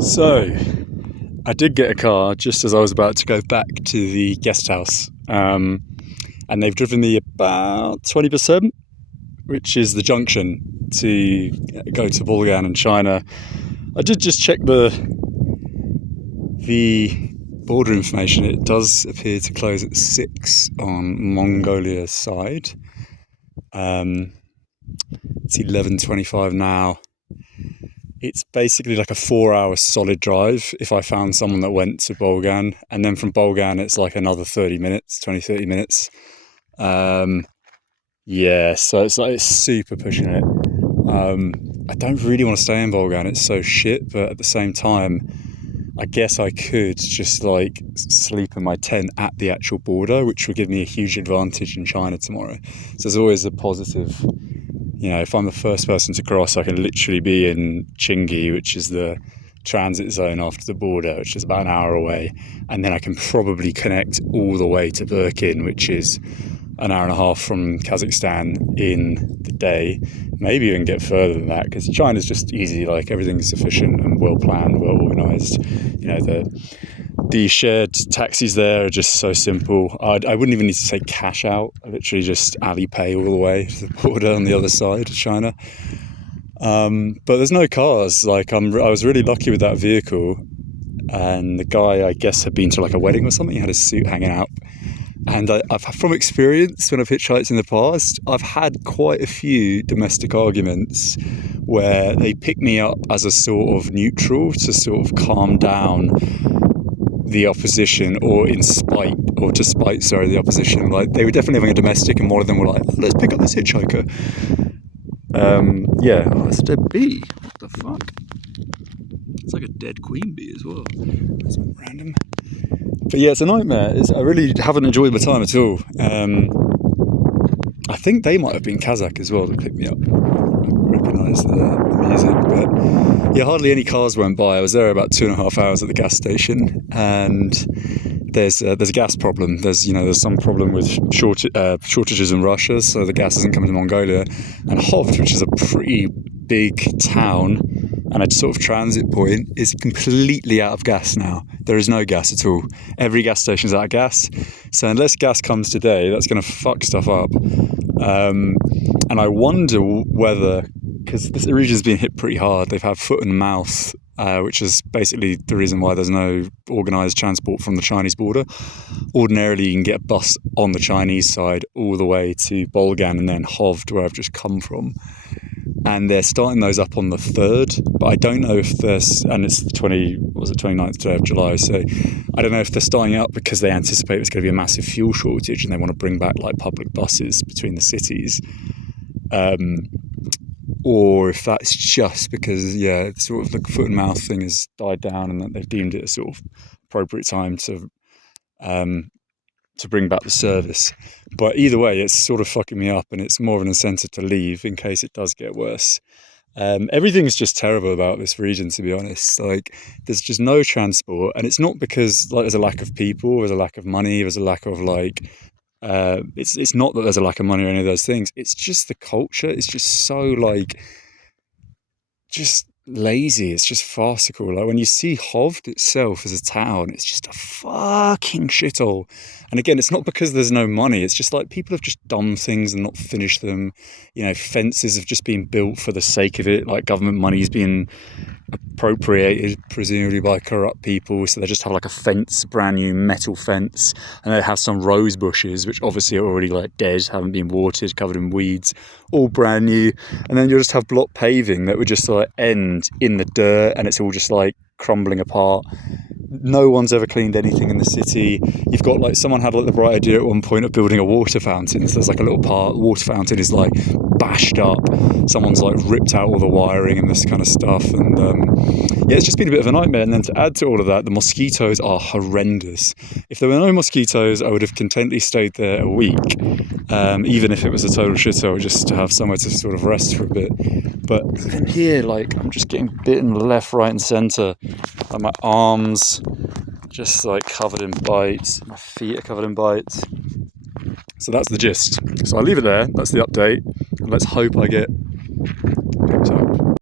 So, I did get a car just as I was about to go back to the guest house. And they've driven me about 20%, which is the junction to go to Bulgan in China. I did just check the border information. It does appear to close at 6 on Mongolia's side. It's 11:25 now. It's basically like a 4-hour solid drive if I found someone that went to Bulgan, and then from Bulgan it's like another 30 minutes. Yeah, so it's super pushing it. I don't really want to stay in Bulgan, it's so shit, but at the same time I guess I could just like sleep in my tent at the actual border, which would give me a huge advantage in China tomorrow. So there's always a positive. You know, if I'm the first person to cross, I can literally be in Hitchiking, which is the transit zone after the border, which is about an hour away. And then I can probably connect all the way to Birkin, which is an hour and a half from Kazakhstan in the day. Maybe even get further than that, because China's just easy. Like, everything's efficient and well planned, well organised. You know, the shared taxis there are just so simple. I wouldn't even need to take cash out. I literally just Alipay all the way to the border on the other side of China. But there's no cars. Like, I was really lucky with that vehicle. And the guy, I guess, had been to like a wedding or something. He had his suit hanging out. And I've from experience, when I've hitchhiked in the past, I've had quite a few domestic arguments where they pick me up as a sort of neutral to sort of calm down the opposition, or to spite the opposition. Like, they were definitely having a domestic, and one of them were like, let's pick up this hitchhiker. Yeah, oh, that's a dead bee. What the fuck? It's like a dead queen bee as well. That's random. But yeah, it's a nightmare. I really haven't enjoyed my time at all. I think they might have been Kazakh as well that picked me up. I recognise the music, but yeah, hardly any cars went by. I was there about 2.5 hours at the gas station, and there's a gas problem. There's some problem with shortages in Russia, so the gas isn't coming to Mongolia. And Hovd, which is a pretty big town and a sort of transit point, is completely out of gas now. There is no gas at all. Every gas station is out of gas. So unless gas comes today, that's going to fuck stuff up. And I wonder whether, because this region's been hit pretty hard, they've had foot and mouth, which is basically the reason why there's no organised transport from the Chinese border. Ordinarily, you can get a bus on the Chinese side all the way to Bulgan and then Hovd, where I've just come from. And they're starting those up on the 3rd, but I don't know if and it's the 29th day of July, so I don't know if they're starting up because they anticipate there's going to be a massive fuel shortage and they want to bring back like public buses between the cities, or if that's just because, yeah, sort of the foot and mouth thing has died down and that they've deemed it a sort of appropriate time to bring back the service. But either way, it's sort of fucking me up, and it's more of an incentive to leave in case it does get worse. Everything's just terrible about this region, to be honest. Like, there's just no transport, and it's not because like there's a lack of people, there's a lack of money, there's a lack of like it's not that there's a lack of money or any of those things. It's just the culture. It's just so like just lazy. It's just farcical. Like, when you see Hovd itself as a town, it's just a fucking shithole. And again, it's not because there's no money. It's just like people have just done things and not finished them. You know, fences have just been built for the sake of it. Like, government money's been appropriated presumably by corrupt people, so they just have like a fence, brand new metal fence, and they have some rose bushes which obviously are already like dead, haven't been watered, covered in weeds, all brand new. And then you'll just have block paving that would just like end in the dirt, and it's all just like crumbling apart. No one's ever cleaned anything in the city. You've got like, someone had like the bright idea at one point of building a water fountain. So there's like a little part, the water fountain is like bashed up. Someone's like ripped out all the wiring and this kind of stuff. And yeah, it's just been a bit of a nightmare. And then to add to all of that, the mosquitoes are horrendous. If there were no mosquitoes, I would have contentedly stayed there a week, even if it was a total shithole, just to have somewhere to sort of rest for a bit. But even here, like, I'm just getting bitten left, right and centre. Like, my arms just like covered in bites, my feet are covered in bites. So that's the gist. So I'll leave it there. That's the update, and let's hope I get picked up.